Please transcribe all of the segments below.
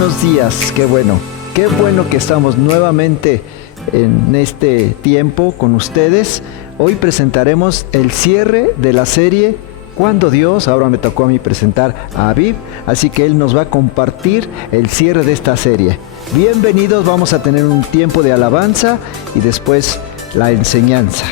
buenos días, qué bueno que estamos nuevamente en este tiempo con ustedes. Hoy presentaremos el cierre de la serie Cuando Dios. Ahora me tocó a mí presentar a Aviv, así que él nos va a compartir el cierre de esta serie. Bienvenidos, vamos a tener un tiempo de alabanza y después la enseñanza.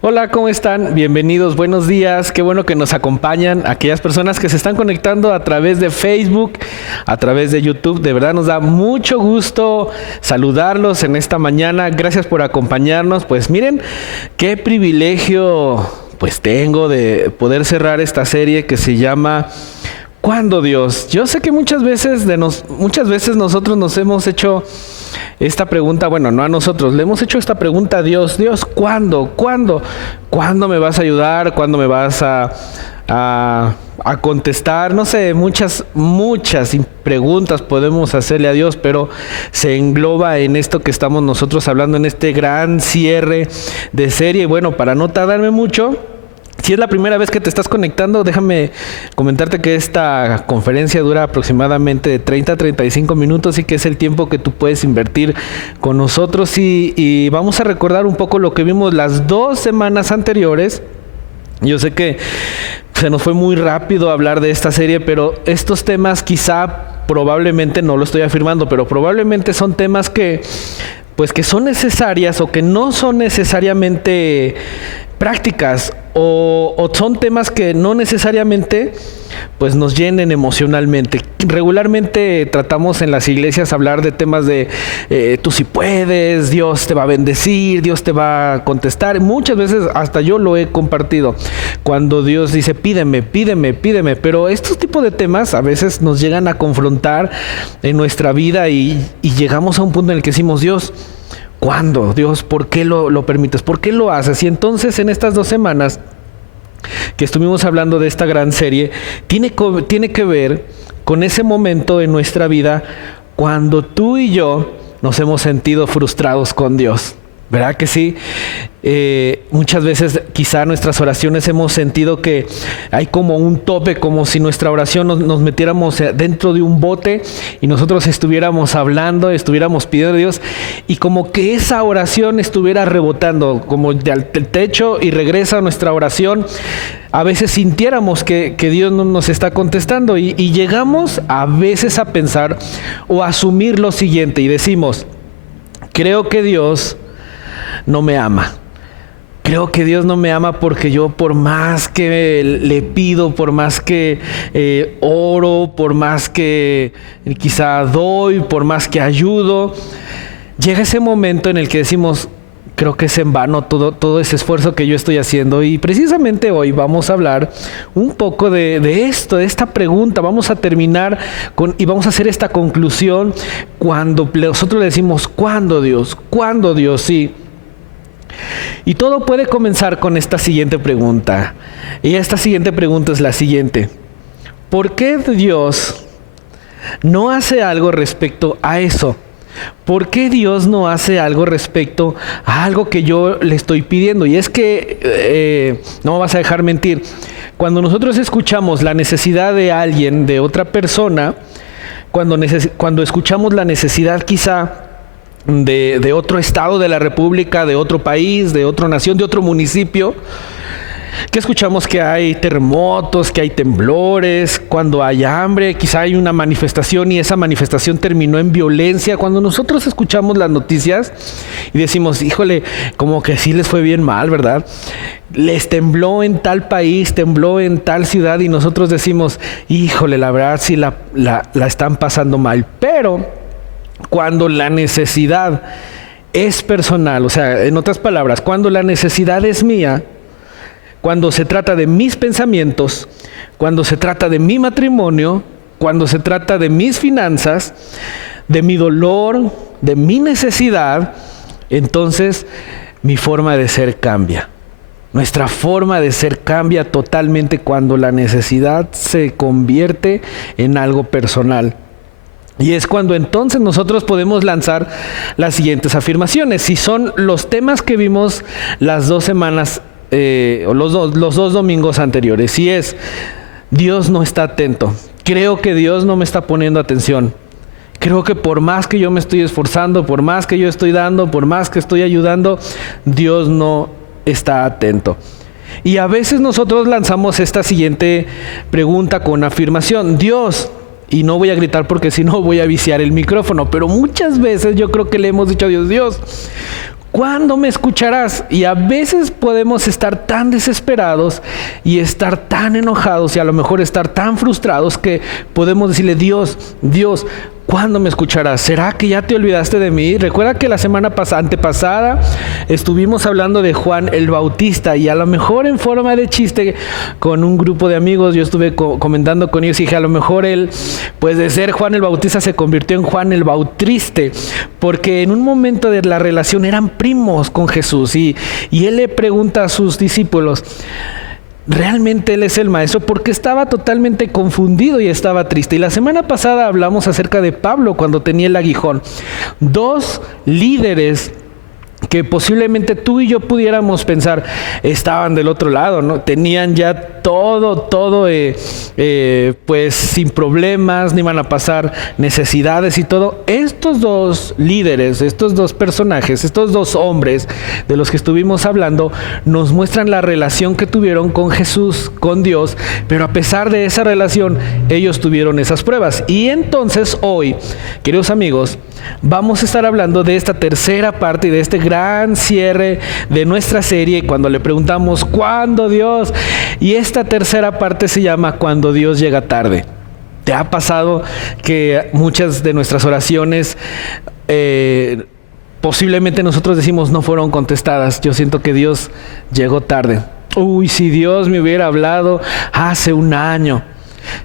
Hola, ¿cómo están? Bienvenidos, buenos días. Qué bueno que nos acompañan aquellas personas que se están conectando a través de Facebook, a través de YouTube. De verdad nos da mucho gusto saludarlos en esta mañana. Gracias por acompañarnos. Pues miren, qué privilegio pues tengo de poder cerrar esta serie que se llama ¿Cuándo Dios? Yo sé que muchas veces nosotros nos hemos hecho esta pregunta, bueno, no a nosotros, le hemos hecho esta pregunta a Dios. Dios, ¿cuándo? ¿Cuándo? ¿Cuándo me vas a ayudar? ¿Cuándo me vas a contestar? No sé, muchas preguntas podemos hacerle a Dios, pero se engloba en esto que estamos nosotros hablando en este gran cierre de serie. Bueno, para no tardarme mucho, Si es la primera vez que te estás conectando, déjame comentarte que esta conferencia dura aproximadamente de 30 a 35 minutos y que es el tiempo que tú puedes invertir con nosotros y vamos a recordar un poco lo que vimos las 2 semanas anteriores. Yo sé que se nos fue muy rápido hablar de esta serie, pero estos temas probablemente, no lo estoy afirmando, pero probablemente son temas que son necesarias o que no son necesariamente prácticas o son temas que no necesariamente pues nos llenen emocionalmente. Regularmente tratamos en las iglesias hablar de temas de tú sí puedes, Dios te va a bendecir, Dios te va a contestar. Muchas veces hasta yo lo he compartido cuando Dios dice pídeme, pero estos tipos de temas a veces nos llegan a confrontar en nuestra vida y llegamos a un punto en el que decimos, Dios, ¿cuándo? Dios, ¿por qué lo permites? ¿Por qué lo haces? Y entonces en estas 2 semanas que estuvimos hablando de esta gran serie, tiene que ver con ese momento en nuestra vida cuando tú y yo nos hemos sentido frustrados con Dios. ¿Verdad que sí? Muchas veces quizá en nuestras oraciones hemos sentido que hay como un tope, como si nuestra oración nos metiéramos dentro de un bote y nosotros estuviéramos hablando, estuviéramos pidiendo a Dios y como que esa oración estuviera rebotando como del techo y regresa a nuestra oración. A veces sintiéramos que Dios no nos está contestando y llegamos a veces a pensar o a asumir lo siguiente y decimos, creo que Dios no me ama. Creo que Dios no me ama porque yo por más que le pido, por más que oro, por más que quizá doy, por más que ayudo, llega ese momento en el que decimos, creo que es en vano todo ese esfuerzo que yo estoy haciendo. Y precisamente hoy vamos a hablar un poco de esto, de esta pregunta. Vamos a terminar y vamos a hacer esta conclusión cuando nosotros le decimos, ¿cuándo Dios? ¿Cuándo Dios? Sí. Y todo puede comenzar con esta siguiente pregunta. Y esta siguiente pregunta es la siguiente. ¿Por qué Dios no hace algo respecto a eso? ¿Por qué Dios no hace algo respecto a algo que yo le estoy pidiendo? Y es que, no me vas a dejar mentir, cuando nosotros escuchamos la necesidad de alguien, de otra persona, cuando escuchamos la necesidad quizá de otro estado de la República, de otro país, de otra nación, de otro municipio, que escuchamos que hay terremotos, que hay temblores, cuando hay hambre, quizá hay una manifestación y esa manifestación terminó en violencia. Cuando nosotros escuchamos las noticias y decimos, híjole, como que sí les fue bien mal, ¿verdad? Les tembló en tal país, tembló en tal ciudad y nosotros decimos, híjole, la verdad sí la están pasando mal. Pero cuando la necesidad es personal, o sea, en otras palabras, cuando la necesidad es mía, cuando se trata de mis pensamientos, cuando se trata de mi matrimonio, cuando se trata de mis finanzas, de mi dolor, de mi necesidad, entonces mi forma de ser cambia. Nuestra forma de ser cambia totalmente cuando la necesidad se convierte en algo personal. Y es cuando entonces nosotros podemos lanzar las siguientes afirmaciones. Si son los temas que vimos las 2 semanas o los 2 domingos anteriores. Si es, Dios no está atento. Creo que Dios no me está poniendo atención. Creo que por más que yo me estoy esforzando, por más que yo estoy dando, por más que estoy ayudando, Dios no está atento. Y a veces nosotros lanzamos esta siguiente pregunta con afirmación. Dios, y no voy a gritar porque si no voy a viciar el micrófono, pero muchas veces yo creo que le hemos dicho a Dios, Dios, ¿cuándo me escucharás? Y a veces podemos estar tan desesperados y estar tan enojados y a lo mejor estar tan frustrados que podemos decirle, Dios, ¿cuándo me escucharás? ¿Será que ya te olvidaste de mí? Recuerda que la semana antepasada estuvimos hablando de Juan el Bautista y a lo mejor en forma de chiste con un grupo de amigos yo estuve comentando con ellos y dije, a lo mejor él, pues de ser Juan el Bautista se convirtió en Juan el Bautriste, porque en un momento de la relación eran primos con Jesús y él le pregunta a sus discípulos, ¿realmente Él es el maestro? Porque estaba totalmente confundido y estaba triste. Y la semana pasada hablamos acerca de Pablo cuando tenía el aguijón. 2 líderes que posiblemente tú y yo pudiéramos pensar, estaban del otro lado, ¿no? Tenían ya todo, pues sin problemas, ni iban a pasar necesidades y todo. Estos dos líderes, estos dos personajes, estos dos hombres de los que estuvimos hablando, nos muestran la relación que tuvieron con Jesús, con Dios, pero a pesar de esa relación, ellos tuvieron esas pruebas. Y entonces hoy, queridos amigos, vamos a estar hablando de esta tercera parte y de este gran cierre de nuestra serie cuando le preguntamos ¿cuándo Dios? Y esta tercera parte se llama Cuando Dios llega tarde. ¿Te ha pasado que muchas de nuestras oraciones posiblemente nosotros decimos no fueron contestadas? Yo siento que Dios llegó tarde. Uy, si Dios me hubiera hablado hace un año.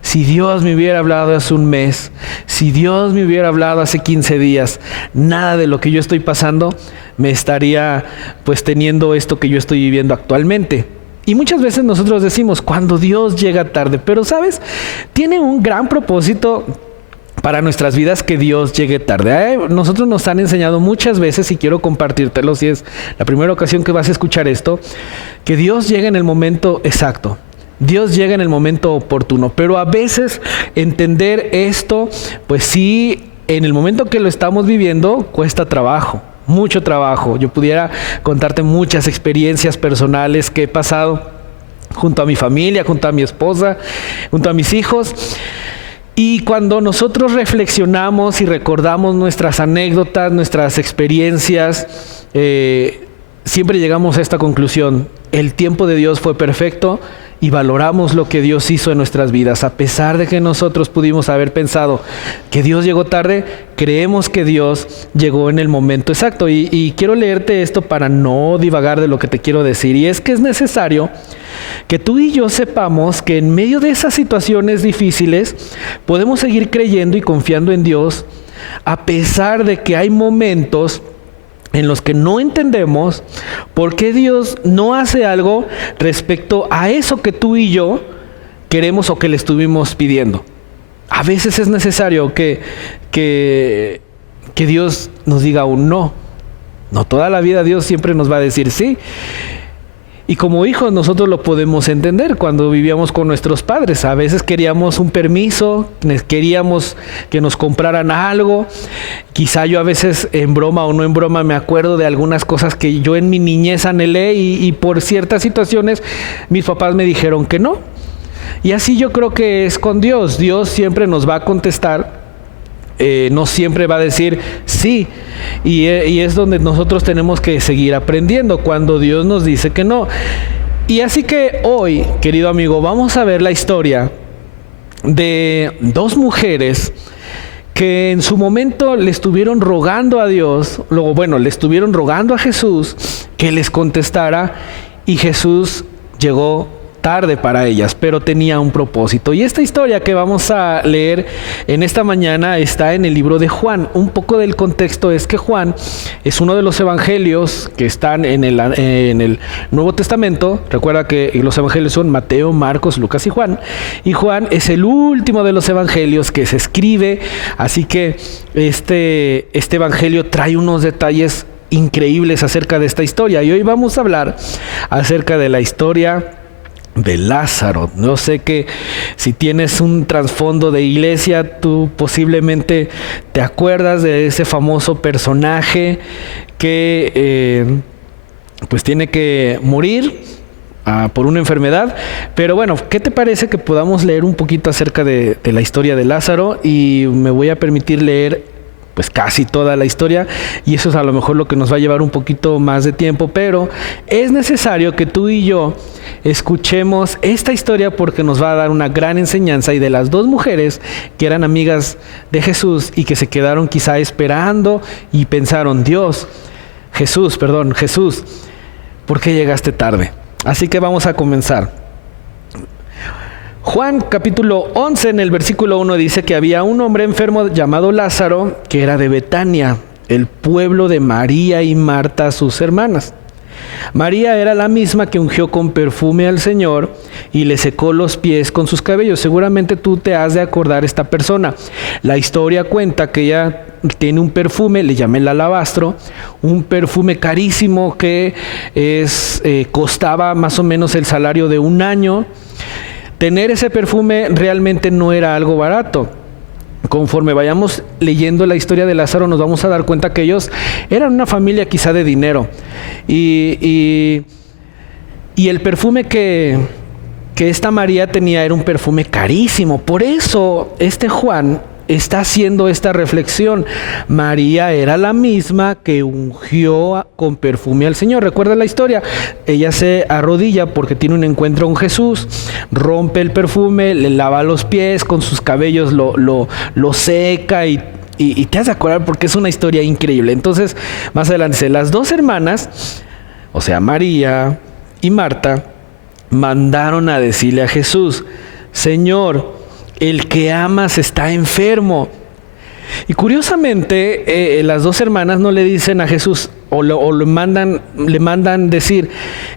Si Dios me hubiera hablado hace un mes, si Dios me hubiera hablado hace 15 días, nada de lo que yo estoy pasando me estaría pues teniendo esto que yo estoy viviendo actualmente. Y muchas veces nosotros decimos, cuando Dios llega tarde, pero ¿sabes? Tiene un gran propósito para nuestras vidas que Dios llegue tarde. Nosotros nos han enseñado muchas veces, y quiero compartírtelo si es la primera ocasión que vas a escuchar esto, que Dios llega en el momento exacto. Dios llega en el momento oportuno, pero a veces entender esto, pues sí, en el momento que lo estamos viviendo, cuesta trabajo, mucho trabajo. Yo pudiera contarte muchas experiencias personales que he pasado junto a mi familia, junto a mi esposa, junto a mis hijos. Y cuando nosotros reflexionamos y recordamos nuestras anécdotas, nuestras experiencias, siempre llegamos a esta conclusión: el tiempo de Dios fue perfecto. Y valoramos lo que Dios hizo en nuestras vidas. A pesar de que nosotros pudimos haber pensado que Dios llegó tarde, creemos que Dios llegó en el momento exacto. Y quiero leerte esto para no divagar de lo que te quiero decir. Y es que es necesario que tú y yo sepamos que en medio de esas situaciones difíciles podemos seguir creyendo y confiando en Dios, a pesar de que hay momentos en los que no entendemos por qué Dios no hace algo respecto a eso que tú y yo queremos o que le estuvimos pidiendo. A veces es necesario que Dios nos diga un no. No toda la vida Dios siempre nos va a decir sí. Y como hijos nosotros lo podemos entender cuando vivíamos con nuestros padres. A veces queríamos un permiso, queríamos que nos compraran algo. Quizá yo a veces en broma o no en broma me acuerdo de algunas cosas que yo en mi niñez anhelé y por ciertas situaciones mis papás me dijeron que no. Y así yo creo que es con Dios. Dios siempre nos va a contestar. No siempre va a decir sí, y es donde nosotros tenemos que seguir aprendiendo cuando Dios nos dice que no. Y así que hoy, querido amigo, vamos a ver la historia de dos mujeres que en su momento le estuvieron rogando a Dios, le estuvieron rogando a Jesús que les contestara, y Jesús llegó tarde para ellas, pero tenía un propósito. Y esta historia que vamos a leer en esta mañana está en el libro de Juan. Un poco del contexto es que Juan es uno de los evangelios que están en el Nuevo Testamento. Recuerda que los evangelios son Mateo, Marcos, Lucas y Juan. Y Juan es el último de los evangelios que se escribe. Así que este evangelio trae unos detalles increíbles acerca de esta historia. Y hoy vamos a hablar acerca de la historia de Lázaro. No sé que si tienes un trasfondo de iglesia, tú posiblemente te acuerdas de ese famoso personaje que pues tiene que morir por una enfermedad. Pero bueno, ¿qué te parece que podamos leer un poquito acerca de la historia de Lázaro? Y me voy a permitir leer pues casi toda la historia, y eso es a lo mejor lo que nos va a llevar un poquito más de tiempo, pero es necesario que tú y yo escuchemos esta historia porque nos va a dar una gran enseñanza. Y de las dos mujeres que eran amigas de Jesús y que se quedaron quizá esperando y pensaron, Jesús, ¿por qué llegaste tarde? Así que vamos a comenzar. Juan capítulo 11 en el versículo 1 dice que había un hombre enfermo llamado Lázaro, que era de Betania, el pueblo de María y Marta, sus hermanas. María era la misma que ungió con perfume al Señor y le secó los pies con sus cabellos. Seguramente tú te has de acordar esta persona. La historia cuenta que ella tiene un perfume, le llama el alabastro, un perfume carísimo que costaba más o menos el salario de un año. Tener ese perfume realmente no era algo barato. Conforme vayamos leyendo la historia de Lázaro, nos vamos a dar cuenta que ellos eran una familia quizá de dinero. Y el perfume que esta María tenía era un perfume carísimo. Por eso Juan está haciendo esta reflexión. María era la misma que ungió con perfume al Señor. ¿Recuerda la historia? Ella se arrodilla porque tiene un encuentro con Jesús, rompe el perfume, le lava los pies, con sus cabellos lo seca y te has de acordar porque es una historia increíble. Entonces, más adelante dice, las dos hermanas, o sea, María y Marta, mandaron a decirle a Jesús: Señor, el que amas está enfermo. Y curiosamente, las dos hermanas no le dicen a Jesús le mandan decir,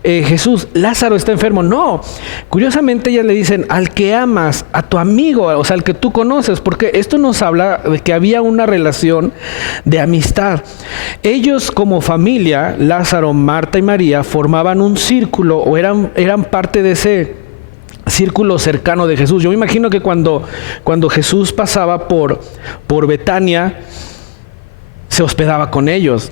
Jesús, Lázaro está enfermo. No, curiosamente ellas le dicen, al que amas, a tu amigo, o sea, al que tú conoces, porque esto nos habla de que había una relación de amistad. Ellos como familia, Lázaro, Marta y María, formaban un círculo o eran parte de ese círculo cercano de Jesús. Yo me imagino que cuando Jesús pasaba por Betania, se hospedaba con ellos,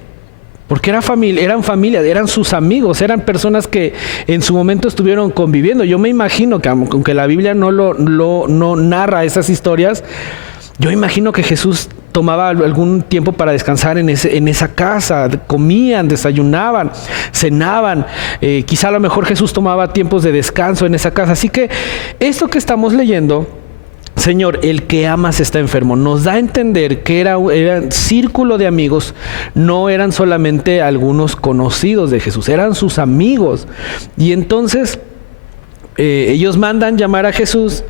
porque eran familia, eran sus amigos, eran personas que en su momento estuvieron conviviendo. Yo me imagino que, aunque la Biblia no narra esas historias, yo imagino que Jesús tomaba algún tiempo para descansar en esa casa, comían, desayunaban, cenaban, quizá a lo mejor Jesús tomaba tiempos de descanso en esa casa. Así que esto que estamos leyendo, Señor, el que amas está enfermo, nos da a entender que era un círculo de amigos, no eran solamente algunos conocidos de Jesús, eran sus amigos. Y entonces ellos mandan llamar a Jesús,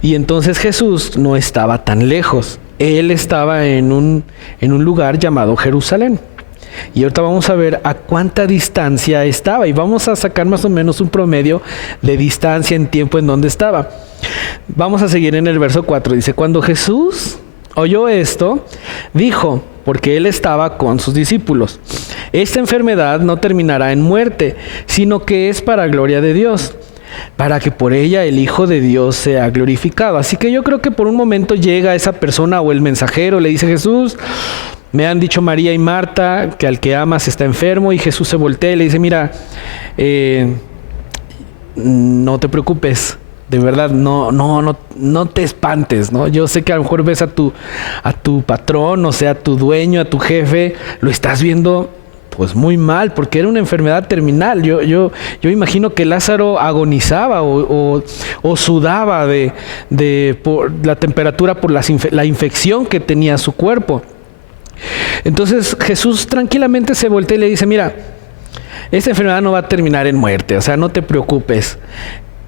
y entonces Jesús no estaba tan lejos. Él estaba en un lugar llamado Jerusalén. Y ahorita vamos a ver a cuánta distancia estaba. Y vamos a sacar más o menos un promedio de distancia en tiempo en donde estaba. Vamos a seguir en el verso 4. Dice, cuando Jesús oyó esto, dijo, porque él estaba con sus discípulos, esta enfermedad no terminará en muerte, sino que es para gloria de Dios, para que por ella el Hijo de Dios sea glorificado. Así que yo creo que por un momento llega esa persona o el mensajero, le dice, Jesús, me han dicho María y Marta que al que amas está enfermo. Y Jesús se voltea y le dice, mira, no te preocupes, de verdad, no te espantes, ¿no? Yo sé que a lo mejor ves a tu patrón, o sea, a tu dueño, a tu jefe, lo estás viendo pues muy mal, porque era una enfermedad terminal. Yo imagino que Lázaro agonizaba o sudaba por la temperatura, por la infección que tenía su cuerpo. Entonces Jesús tranquilamente se voltea y le dice, mira, esta enfermedad no va a terminar en muerte, o sea, no te preocupes.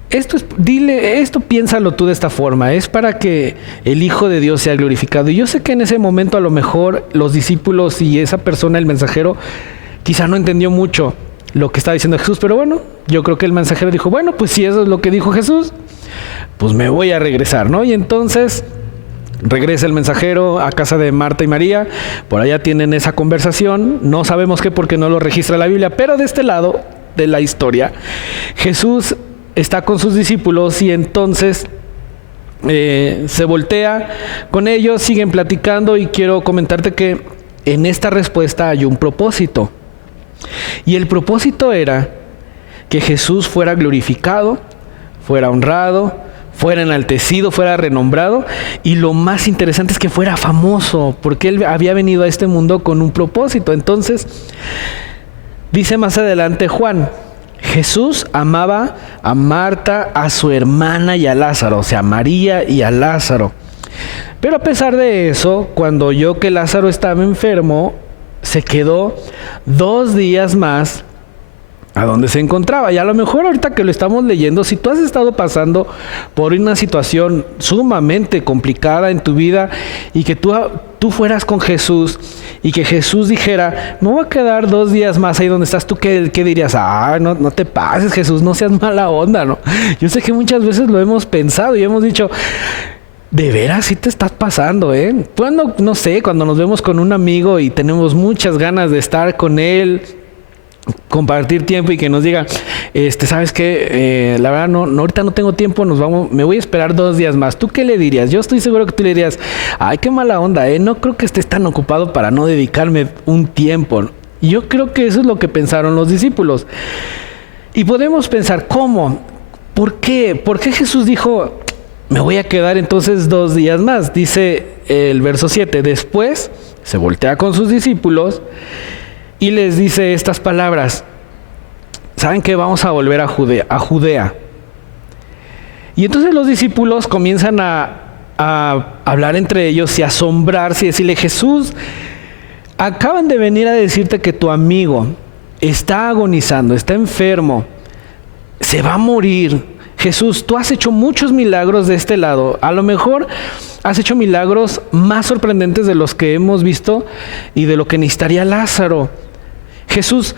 Esto piénsalo tú de esta forma, es para que el Hijo de Dios sea glorificado. Y yo sé que en ese momento a lo mejor los discípulos y esa persona, el mensajero, quizá no entendió mucho lo que estaba diciendo Jesús, pero bueno, yo creo que el mensajero dijo, bueno, pues si eso es lo que dijo Jesús, pues me voy a regresar, ¿no? Y entonces regresa el mensajero a casa de Marta y María, por allá tienen esa conversación, no sabemos qué porque no lo registra la Biblia, pero de este lado de la historia, Jesús está con sus discípulos y entonces se voltea con ellos, siguen platicando y quiero comentarte que en esta respuesta hay un propósito. Y el propósito era que Jesús fuera glorificado, fuera honrado, fuera enaltecido, fuera renombrado, y lo más interesante es que fuera famoso, porque él había venido a este mundo con un propósito. Entonces, dice más adelante Juan, Jesús amaba a Marta, a su hermana y a Lázaro, o sea, a María y a Lázaro. Pero a pesar de eso, cuando oyó que Lázaro estaba enfermo, se quedó 2 días más a donde se encontraba. Y a lo mejor ahorita que lo estamos leyendo, si tú has estado pasando por una situación sumamente complicada en tu vida y que tú fueras con Jesús y que Jesús dijera, me voy a quedar 2 días más ahí donde estás, ¿tú qué dirías? No te pases, Jesús, no seas mala onda, ¿no? Yo sé que muchas veces lo hemos pensado y hemos dicho, de veras sí te estás pasando, ¿eh? Cuando, no sé, cuando nos vemos con un amigo y tenemos muchas ganas de estar con él, compartir tiempo y que nos diga, ¿sabes qué? La verdad, no, ahorita no tengo tiempo, me voy a esperar 2 días más. ¿Tú qué le dirías? Yo estoy seguro que tú le dirías, ay, qué mala onda, no creo que estés tan ocupado para no dedicarme un tiempo. Y yo creo que eso es lo que pensaron los discípulos. Y podemos pensar, ¿cómo? ¿Por qué? ¿Por qué Jesús dijo, me voy a quedar entonces 2 días más? Dice el verso 7, después se voltea con sus discípulos y les dice estas palabras. ¿Saben qué? Vamos a volver a Judea. Y entonces los discípulos comienzan a hablar entre ellos y a asombrarse y decirle, Jesús, acaban de venir a decirte que tu amigo está agonizando, está enfermo, se va a morir. Jesús, tú has hecho muchos milagros de este lado. A lo mejor has hecho milagros más sorprendentes de los que hemos visto y de lo que necesitaría Lázaro. Jesús,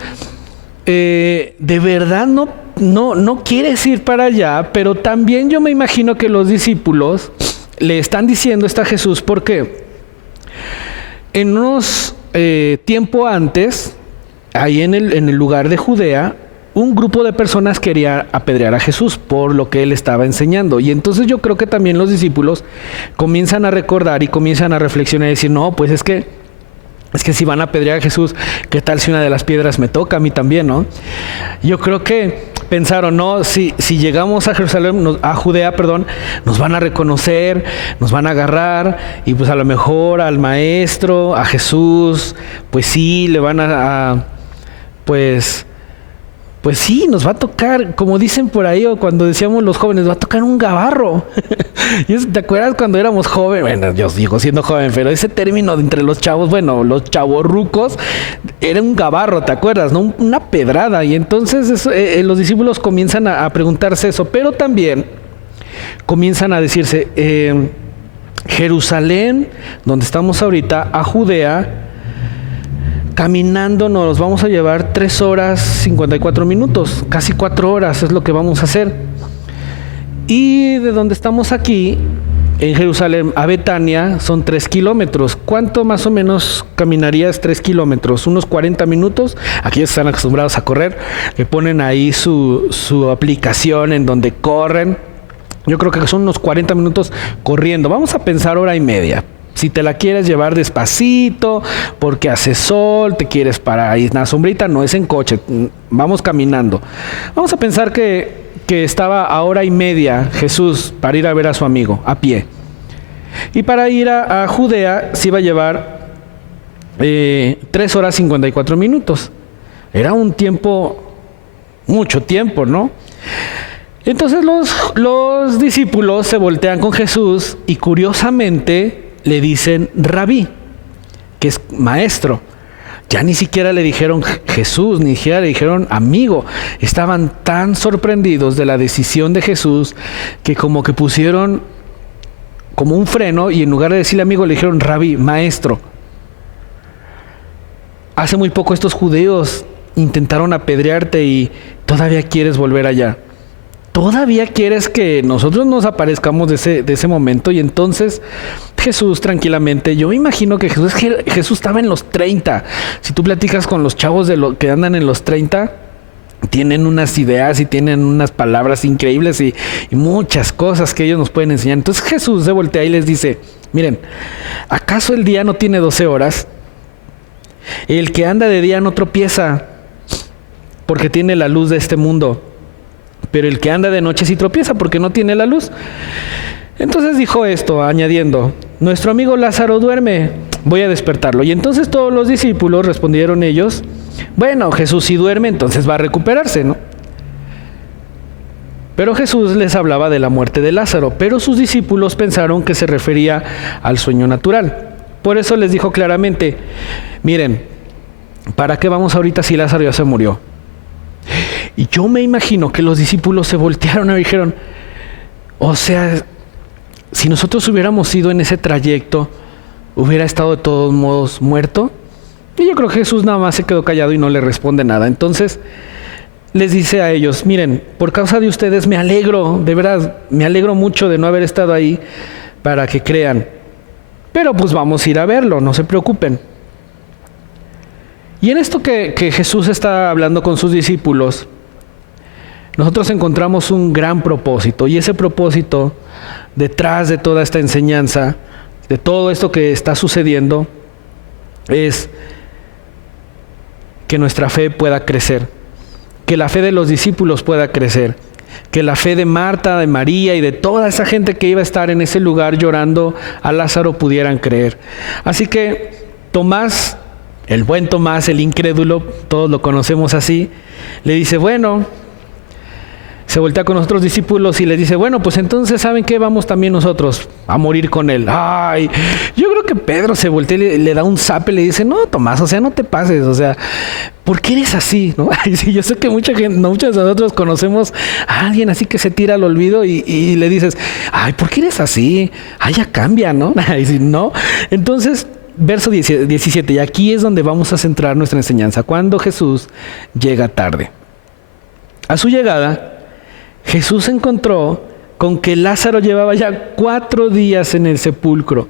de verdad no quieres ir para allá, pero también yo me imagino que los discípulos le están diciendo esto a Jesús porque en unos tiempo antes, ahí en el lugar de Judea, un grupo de personas quería apedrear a Jesús por lo que él estaba enseñando. Y entonces yo creo que también los discípulos comienzan a recordar y comienzan a reflexionar y decir, no, pues es que si van a apedrear a Jesús, ¿qué tal si una de las piedras me toca a mí también, no? Yo creo que pensaron, no, si llegamos a Jerusalén, a Judea, nos van a reconocer, nos van a agarrar y pues a lo mejor al maestro, a Jesús, pues sí, le van pues sí, nos va a tocar, como dicen por ahí, o cuando decíamos los jóvenes, va a tocar un gabarro. ¿Te acuerdas cuando éramos jóvenes? Bueno, yo sigo siendo joven, pero ese término de entre los chavos, los chavorrucos, era un gabarro, ¿te acuerdas? ¿No? Una pedrada. Y entonces los discípulos comienzan a preguntarse eso, pero también comienzan a decirse, Jerusalén, donde estamos ahorita, a Judea, caminando nos vamos a llevar 3 horas 54 minutos, casi 4 horas es lo que vamos a hacer. Y de donde estamos aquí, en Jerusalén, a Betania, son 3 kilómetros. ¿Cuánto más o menos caminarías 3 kilómetros? Unos 40 minutos. Aquellos están acostumbrados a correr, le ponen ahí su aplicación en donde corren. Yo creo que son unos 40 minutos corriendo. Vamos a pensar 1 hora y media. Si te la quieres llevar despacito, porque hace sol, te quieres parar ahí en la sombrita, no es en coche, vamos caminando. Vamos a pensar que estaba a 1 hora y media Jesús para ir a ver a su amigo, a pie. Y para ir a Judea se iba a llevar 3 horas 54 minutos. Era un tiempo, mucho tiempo, ¿no? Entonces los discípulos se voltean con Jesús y curiosamente le dicen rabí, que es maestro. Ya ni siquiera le dijeron Jesús, ni siquiera le dijeron amigo. Estaban tan sorprendidos de la decisión de Jesús que como que pusieron como un freno y en lugar de decirle amigo le dijeron rabí, maestro. Hace muy poco estos judíos intentaron apedrearte y todavía quieres volver allá. ¿Todavía quieres que nosotros nos aparezcamos de ese momento? Y entonces Jesús tranquilamente, yo me imagino que Jesús estaba en los 30. Si tú platicas con los chavos que andan en los 30, tienen unas ideas y tienen unas palabras increíbles y muchas cosas que ellos nos pueden enseñar. Entonces Jesús se voltea y les dice, miren, ¿acaso el día no tiene 12 horas? El que anda de día no tropieza porque tiene la luz de este mundo. Pero el que anda de noche sí tropieza porque no tiene la luz. Entonces dijo esto, añadiendo, nuestro amigo Lázaro duerme, voy a despertarlo. Y entonces todos los discípulos respondieron ellos, bueno, Jesús si duerme, entonces va a recuperarse, ¿no? Pero Jesús les hablaba de la muerte de Lázaro, pero sus discípulos pensaron que se refería al sueño natural. Por eso les dijo claramente, miren, ¿para qué vamos ahorita si Lázaro ya se murió? Y yo me imagino que los discípulos se voltearon y dijeron, o sea, si nosotros hubiéramos ido en ese trayecto, ¿hubiera estado de todos modos muerto? Y yo creo que Jesús nada más se quedó callado y no le responde nada. Entonces les dice a ellos, miren, por causa de ustedes me alegro, de verdad, me alegro mucho de no haber estado ahí, para que crean. Pero pues vamos a ir a verlo, no se preocupen. Y en esto que Jesús está hablando con sus discípulos, nosotros encontramos un gran propósito. Y ese propósito, detrás de toda esta enseñanza, de todo esto que está sucediendo, es que nuestra fe pueda crecer, que la fe de los discípulos pueda crecer, que la fe de Marta, de María y de toda esa gente que iba a estar en ese lugar llorando a Lázaro pudieran creer. Así que Tomás, el buen Tomás, el incrédulo, todos lo conocemos así, le dice, bueno, se voltea con los otros discípulos y les dice, bueno, pues entonces, ¿saben qué? Vamos también nosotros a morir con él. Ay, yo creo que Pedro se voltea y le da un zape y le dice, no, Tomás, o sea, no te pases, o sea, ¿por qué eres así? ¿No? Ay, sí, yo sé que muchos de nosotros conocemos a alguien así que se tira al olvido y le dices, ay, ¿por qué eres así? Ay, ya cambia, ¿no? Ay, sí, no. Entonces, verso 17, y aquí es donde vamos a centrar nuestra enseñanza, cuando Jesús llega tarde. A su llegada, Jesús se encontró con que Lázaro llevaba ya 4 días en el sepulcro.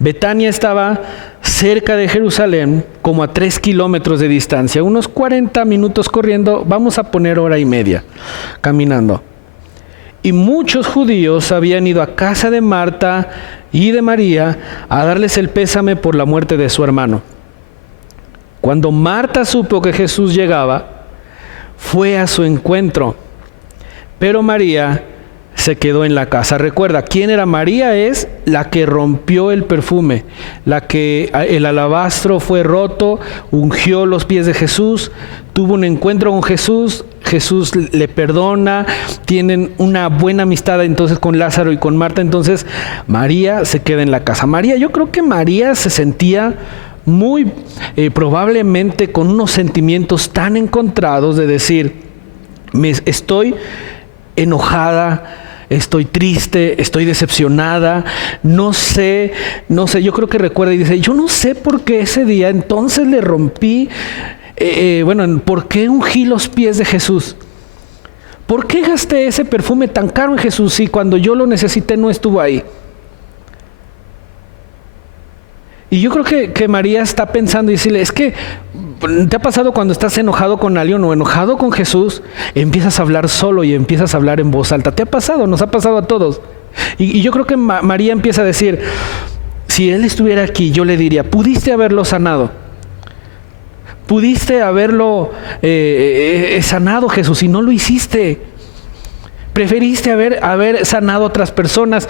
Betania estaba cerca de Jerusalén, como a 3 kilómetros de distancia, unos 40 minutos corriendo, vamos a poner 1:30 caminando. Y muchos judíos habían ido a casa de Marta y de María a darles el pésame por la muerte de su hermano. Cuando Marta supo que Jesús llegaba, fue a su encuentro, pero María se quedó en la casa. Recuerda, ¿quién era María? Es la que rompió el perfume, la que el alabastro fue roto, ungió los pies de Jesús, tuvo un encuentro con Jesús, Jesús le perdona, tienen una buena amistad entonces con Lázaro y con Marta, entonces María se queda en la casa. María, yo creo que María se sentía muy probablemente con unos sentimientos tan encontrados de decir, estoy enojada, estoy triste, estoy decepcionada, no sé, yo creo que recuerda y dice, yo no sé por qué ese día entonces le rompí, ¿por qué ungí los pies de Jesús? ¿Por qué gasté ese perfume tan caro en Jesús si cuando yo lo necesité no estuvo ahí? Y yo creo que María está pensando y decirle, es que ¿te ha pasado cuando estás enojado con alguien o enojado con Jesús? Empiezas a hablar solo y empiezas a hablar en voz alta. ¿Te ha pasado? Nos ha pasado a todos. Y yo creo que María empieza a decir, si él estuviera aquí, yo le diría, pudiste haberlo sanado. Pudiste haberlo sanado, Jesús, y no lo hiciste. Preferiste haber sanado a otras personas,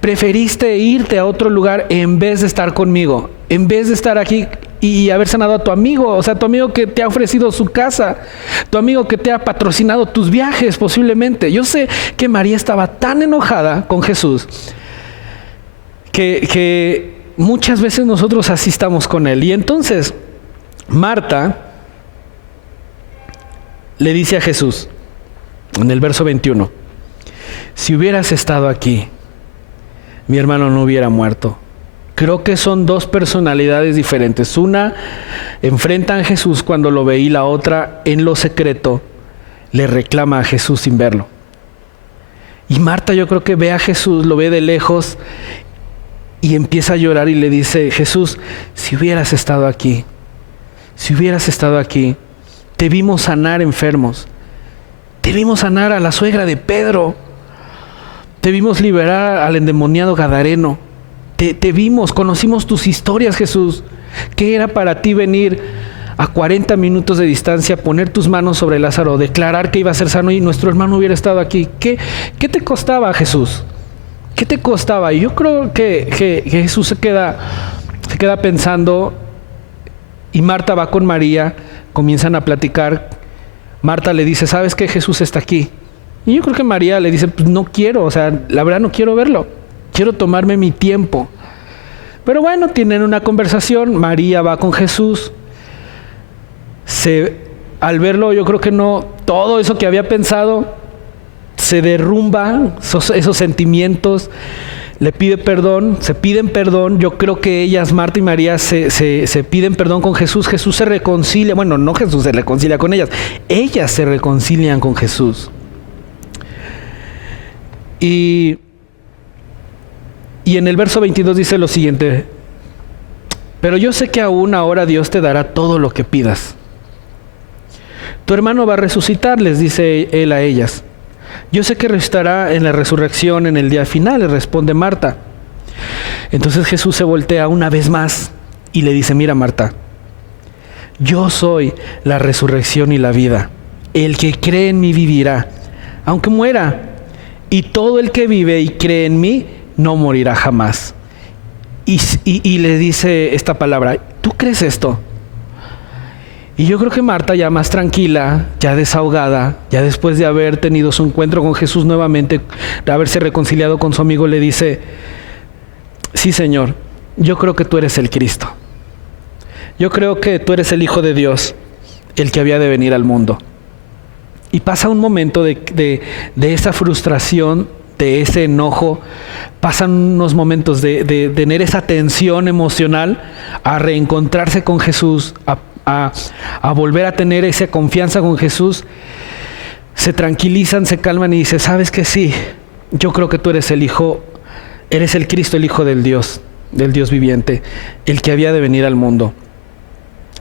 preferiste irte a otro lugar en vez de estar conmigo, en vez de estar aquí y haber sanado a tu amigo, o sea, tu amigo que te ha ofrecido su casa, tu amigo que te ha patrocinado tus viajes posiblemente. Yo sé que María estaba tan enojada con Jesús que muchas veces nosotros así estamos con él. Y entonces Marta le dice a Jesús en el verso 21, si hubieras estado aquí, mi hermano no hubiera muerto. Creo que son 2 personalidades diferentes. Una enfrenta a Jesús cuando lo ve y la otra en lo secreto le reclama a Jesús sin verlo. Y Marta yo creo que ve a Jesús, lo ve de lejos y empieza a llorar y le dice, Jesús, si hubieras estado aquí, te vimos sanar enfermos, te vimos sanar a la suegra de Pedro, te vimos liberar al endemoniado gadareno, te vimos, conocimos tus historias, Jesús. ¿Qué era para ti venir a 40 minutos de distancia, poner tus manos sobre Lázaro, declarar que iba a ser sano y nuestro hermano hubiera estado aquí? ¿Qué te costaba, Jesús? ¿Qué te costaba? Y yo creo que Jesús se queda pensando, y Marta va con María, comienzan a platicar. Marta le dice, ¿sabes qué? Jesús está aquí. Y yo creo que María le dice, pues no quiero, o sea, la verdad no quiero verlo, quiero tomarme mi tiempo. Pero bueno, tienen una conversación, María va con Jesús. Al verlo, yo creo que no, todo eso que había pensado se derrumba, esos sentimientos, le pide perdón, se piden perdón. Yo creo que ellas, Marta y María, se piden perdón con Jesús. Jesús se reconcilia, bueno, no Jesús se reconcilia con ellas se reconcilian con Jesús. Y Y en el verso 22 dice lo siguiente: pero yo sé que aún ahora Dios te dará todo lo que pidas. Tu hermano va a resucitar, les dice él a ellas. Yo sé que resucitará en la resurrección en el día final, le responde Marta. Entonces Jesús se voltea una vez más y le dice: mira, Marta, yo soy la resurrección y la vida. El que cree en mí vivirá, aunque muera. Y todo el que vive y cree en mí no morirá jamás. Y le dice esta palabra: ¿tú crees esto? Y yo creo que Marta, ya más tranquila, ya desahogada, ya después de haber tenido su encuentro con Jesús nuevamente, de haberse reconciliado con su amigo, le dice: sí, Señor, yo creo que tú eres el Cristo. Yo creo que tú eres el Hijo de Dios, el que había de venir al mundo. Y pasa un momento de esa frustración, de ese enojo. Pasan unos momentos de tener esa tensión emocional a reencontrarse con Jesús, a volver a tener esa confianza con Jesús. Se tranquilizan, se calman y dicen: sabes que sí, yo creo que tú eres el Hijo, eres el Cristo, el Hijo del Dios viviente, el que había de venir al mundo.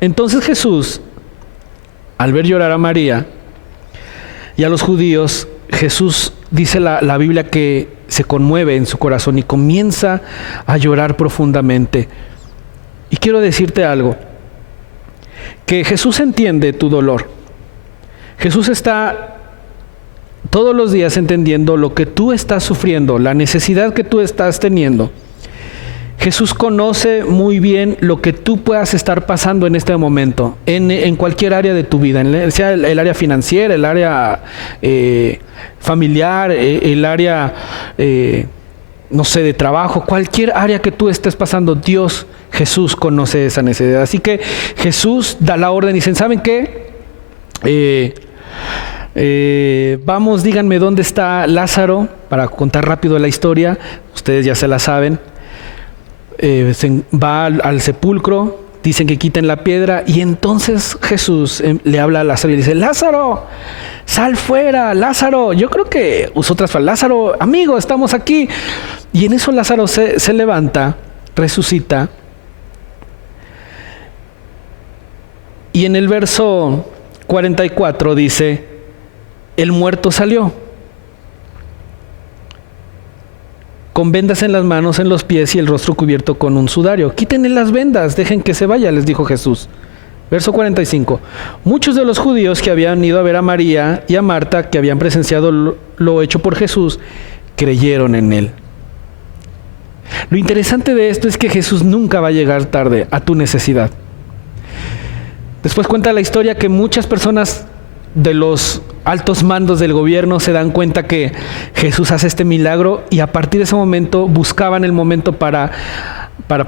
Entonces Jesús, al ver llorar a María y a los judíos, Jesús, dice la Biblia, que se conmueve en su corazón y comienza a llorar profundamente. Y quiero decirte algo, que Jesús entiende tu dolor. Jesús está todos los días entendiendo lo que tú estás sufriendo, la necesidad que tú estás teniendo. Jesús conoce muy bien lo que tú puedas estar pasando en este momento, en cualquier área de tu vida, sea el área financiera, el área familiar, el área, no sé, de trabajo, cualquier área que tú estés pasando. Dios, Jesús conoce esa necesidad. Así que Jesús da la orden y dicen: ¿saben qué? Vamos, díganme dónde está Lázaro, para contar rápido la historia. Ustedes ya se la saben. Va al sepulcro, dicen que quiten la piedra, y entonces Jesús le habla a Lázaro y dice: Lázaro, sal fuera, Lázaro. Yo creo que usó otras palabras: Lázaro, amigo, estamos aquí. Y en eso Lázaro se levanta, resucita. Y en el verso 44 dice: el muerto salió, con vendas en las manos, en los pies y el rostro cubierto con un sudario. Quítenle las vendas, dejen que se vaya, les dijo Jesús. Verso 45. Muchos de los judíos que habían ido a ver a María y a Marta, que habían presenciado lo hecho por Jesús, creyeron en él. Lo interesante de esto es que Jesús nunca va a llegar tarde a tu necesidad. Después cuenta la historia que muchas personas de los altos mandos del gobierno se dan cuenta que Jesús hace este milagro, y a partir de ese momento buscaban el momento para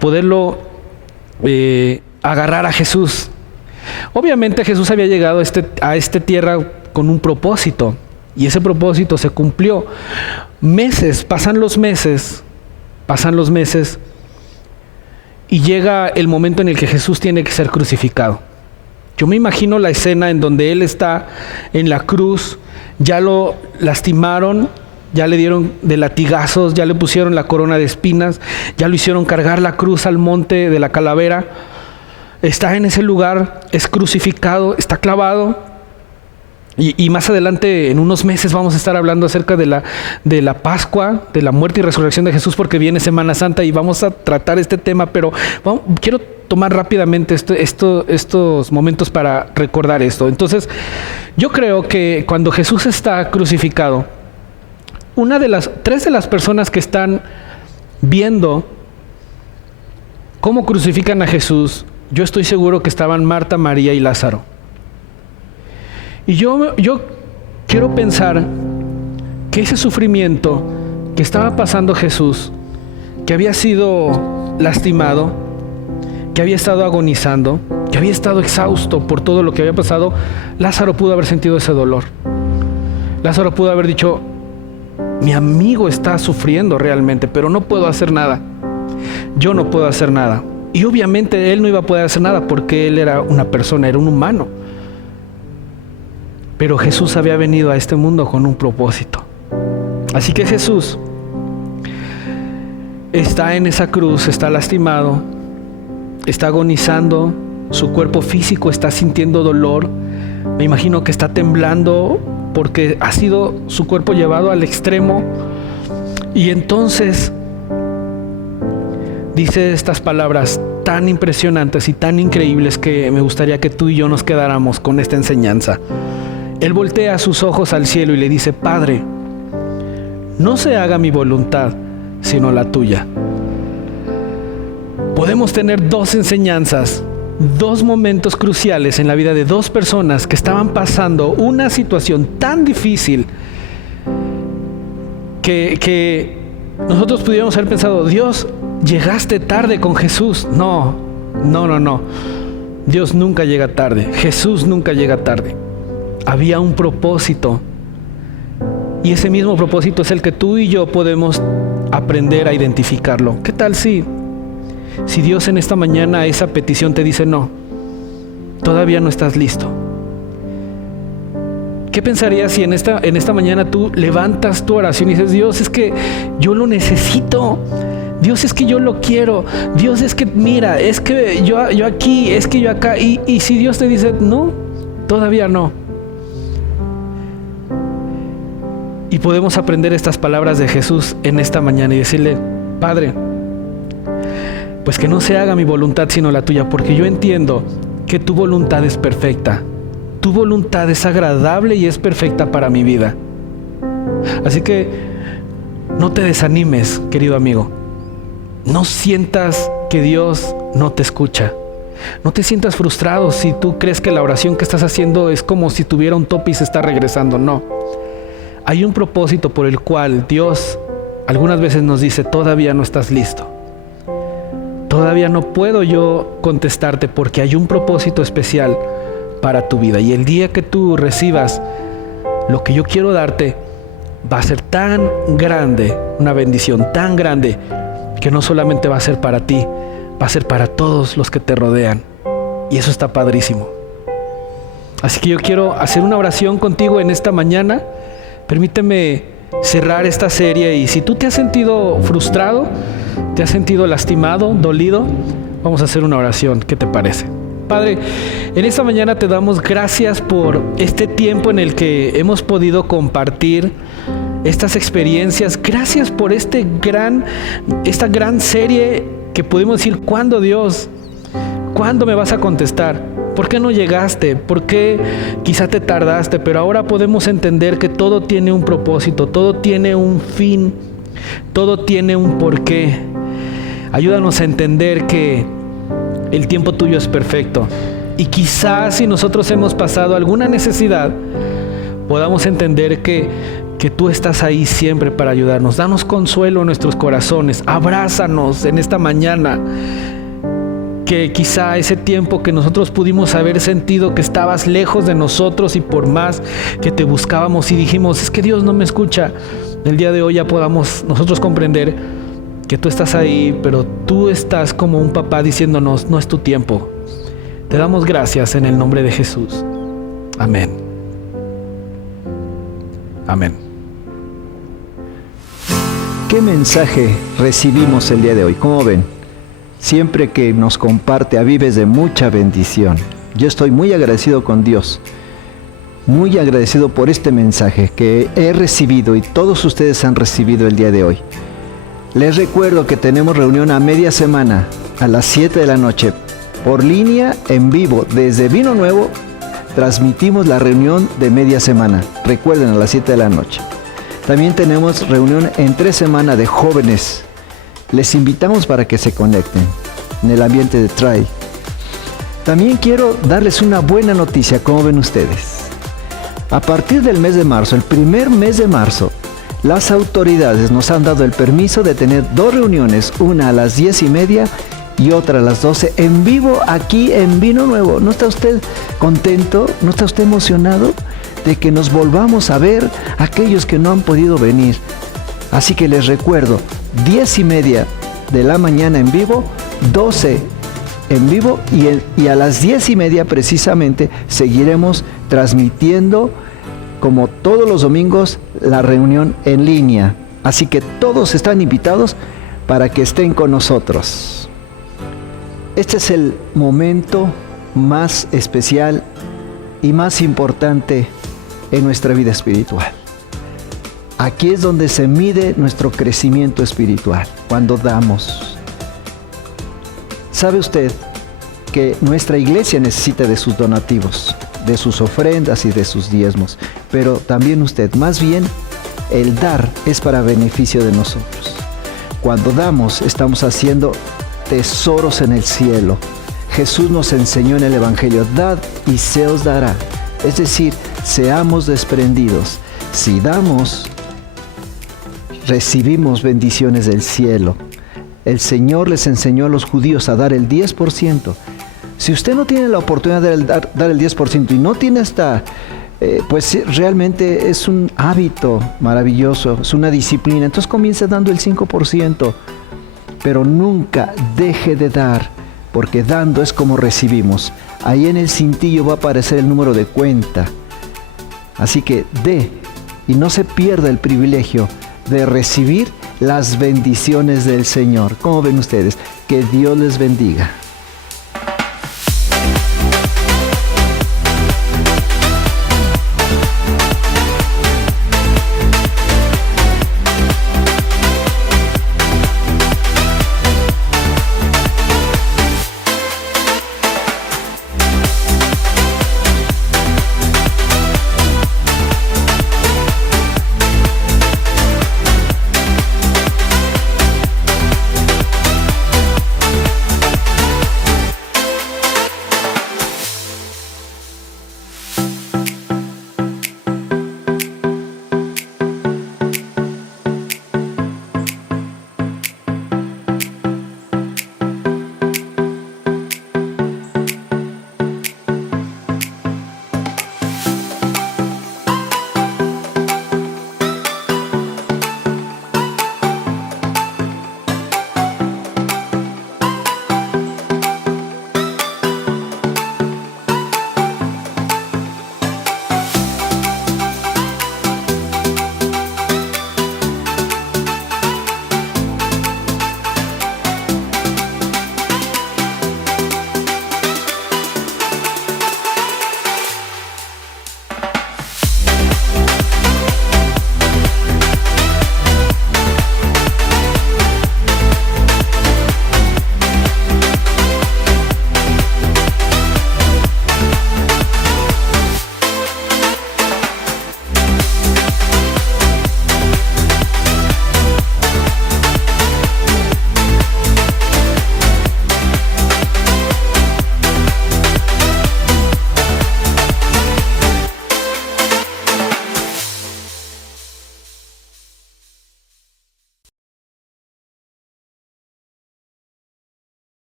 poderlo agarrar a Jesús. Obviamente Jesús había llegado a esta tierra con un propósito, y ese propósito se cumplió. Pasan los meses, y llega el momento en el que Jesús tiene que ser crucificado. Yo me imagino la escena en donde él está en la cruz, ya lo lastimaron, ya le dieron de latigazos, ya le pusieron la corona de espinas, ya lo hicieron cargar la cruz al monte de la calavera. Está en ese lugar, es crucificado, está clavado. Y más adelante, en unos meses, vamos a estar hablando acerca de la Pascua, de la muerte y resurrección de Jesús, porque viene Semana Santa y vamos a tratar este tema. Pero quiero tomar rápidamente estos momentos para recordar esto. Entonces, yo creo que cuando Jesús está crucificado, tres de las personas que están viendo cómo crucifican a Jesús, yo estoy seguro que estaban Marta, María y Lázaro. Y yo quiero pensar que ese sufrimiento que estaba pasando Jesús, que había sido lastimado, que había estado agonizando, que había estado exhausto por todo lo que había pasado, Lázaro pudo haber sentido ese dolor. Lázaro pudo haber dicho: mi amigo está sufriendo realmente, pero no puedo hacer nada. Yo no puedo hacer nada. Y obviamente él no iba a poder hacer nada porque él era una persona, era un humano. Pero Jesús había venido a este mundo con un propósito. Así que Jesús está en esa cruz, está lastimado, está agonizando, su cuerpo físico está sintiendo dolor. Me imagino que está temblando porque ha sido su cuerpo llevado al extremo. Y entonces dice estas palabras tan impresionantes y tan increíbles que me gustaría que tú y yo nos quedáramos con esta enseñanza. Él voltea sus ojos al cielo y le dice: Padre, no se haga mi voluntad, sino la tuya. Podemos tener dos enseñanzas, dos momentos cruciales en la vida de dos personas que estaban pasando una situación tan difícil que nosotros pudiéramos haber pensado: Dios, llegaste tarde con Jesús. No. Dios nunca llega tarde. Jesús nunca llega tarde. Había un propósito. Y ese mismo propósito es el que tú y yo podemos aprender a identificarlo. ¿Qué tal si Dios en esta mañana a esa petición te dice: no, todavía no estás listo? ¿Qué pensarías si en esta mañana tú levantas tu oración y dices: Dios, es que yo lo necesito. Dios, es que yo lo quiero. Dios, es que mira, es que yo aquí, es que yo acá. Y si Dios te dice: no, todavía no. Y podemos aprender estas palabras de Jesús en esta mañana y decirle: Padre, pues que no se haga mi voluntad sino la tuya, porque yo entiendo que tu voluntad es perfecta. Tu voluntad es agradable y es perfecta para mi vida. Así que no te desanimes, querido amigo. No sientas que Dios no te escucha. No te sientas frustrado si tú crees que la oración que estás haciendo es como si tuviera un tope y se está regresando. No. Hay un propósito por el cual Dios algunas veces nos dice: todavía no estás listo. Todavía no puedo yo contestarte porque hay un propósito especial para tu vida. Y el día que tú recibas lo que yo quiero darte, va a ser tan grande, una bendición tan grande, que no solamente va a ser para ti, va a ser para todos los que te rodean. Y eso está padrísimo. Así que yo quiero hacer una oración contigo en esta mañana. Permíteme cerrar esta serie, y si tú te has sentido frustrado, te has sentido lastimado, dolido, vamos a hacer una oración. ¿Qué te parece? Padre, en esta mañana te damos gracias por este tiempo en el que hemos podido compartir estas experiencias. Gracias por esta gran serie que pudimos decir: ¿cuándo, Dios? ¿Cuándo me vas a contestar? ¿Por qué no llegaste? ¿Por qué quizá te tardaste? Pero ahora podemos entender que todo tiene un propósito, todo tiene un fin, todo tiene un porqué. Ayúdanos a entender que el tiempo tuyo es perfecto. Y quizás si nosotros hemos pasado alguna necesidad, podamos entender que tú estás ahí siempre para ayudarnos. Danos consuelo en nuestros corazones. Abrázanos en esta mañana. Que quizá ese tiempo que nosotros pudimos haber sentido que estabas lejos de nosotros, y por más que te buscábamos y dijimos: es que Dios no me escucha, el día de hoy ya podamos nosotros comprender que tú estás ahí, pero tú estás como un papá diciéndonos: no es tu tiempo. Te damos gracias en el nombre de Jesús. Amén. Amén. ¿Qué mensaje recibimos el día de hoy? ¿Cómo ven? Siempre que nos comparte a Vives de mucha bendición. Yo estoy muy agradecido con Dios, muy agradecido por este mensaje que he recibido y todos ustedes han recibido el día de hoy. Les recuerdo que tenemos reunión a media semana a las 7 de la noche por línea, en vivo desde Vino Nuevo. Transmitimos la reunión de media semana, recuerden, a las 7 de la noche. También tenemos reunión en 3 semanas de jóvenes. Les invitamos para que se conecten en el ambiente de Try. También quiero darles una buena noticia. ¿Cómo ven ustedes? A partir del mes de marzo, el primer mes de marzo, las autoridades nos han dado el permiso de tener 2 reuniones, una a las 10:30 y otra a las 12, en vivo aquí en Vino Nuevo. ¿No está usted contento? ¿No está usted emocionado de que nos volvamos a ver aquellos que no han podido venir? Así que les recuerdo, 10:30 de la mañana en vivo, 12 en vivo, y a las 10:30 precisamente seguiremos transmitiendo, como todos los domingos, la reunión en línea. Así que todos están invitados para que estén con nosotros. Este es el momento más especial y más importante en nuestra vida espiritual. Aquí es donde se mide nuestro crecimiento espiritual, cuando damos. ¿Sabe usted que nuestra iglesia necesita de sus donativos, de sus ofrendas y de sus diezmos? Pero también usted, más bien, el dar es para beneficio de nosotros. Cuando damos, estamos haciendo tesoros en el cielo. Jesús nos enseñó en el Evangelio: dad y se os dará. Es decir, seamos desprendidos. Si damos, recibimos bendiciones del cielo. El Señor les enseñó a los judíos a dar el 10%. Si usted no tiene la oportunidad de dar el 10% y no tiene pues realmente es un hábito maravilloso, es una disciplina. Entonces comience dando el 5%, pero nunca deje de dar, porque dando es como recibimos. Ahí en el cintillo va a aparecer el número de cuenta. Así que dé y no se pierda el privilegio de recibir las bendiciones del Señor. ¿Cómo ven ustedes? Que Dios les bendiga.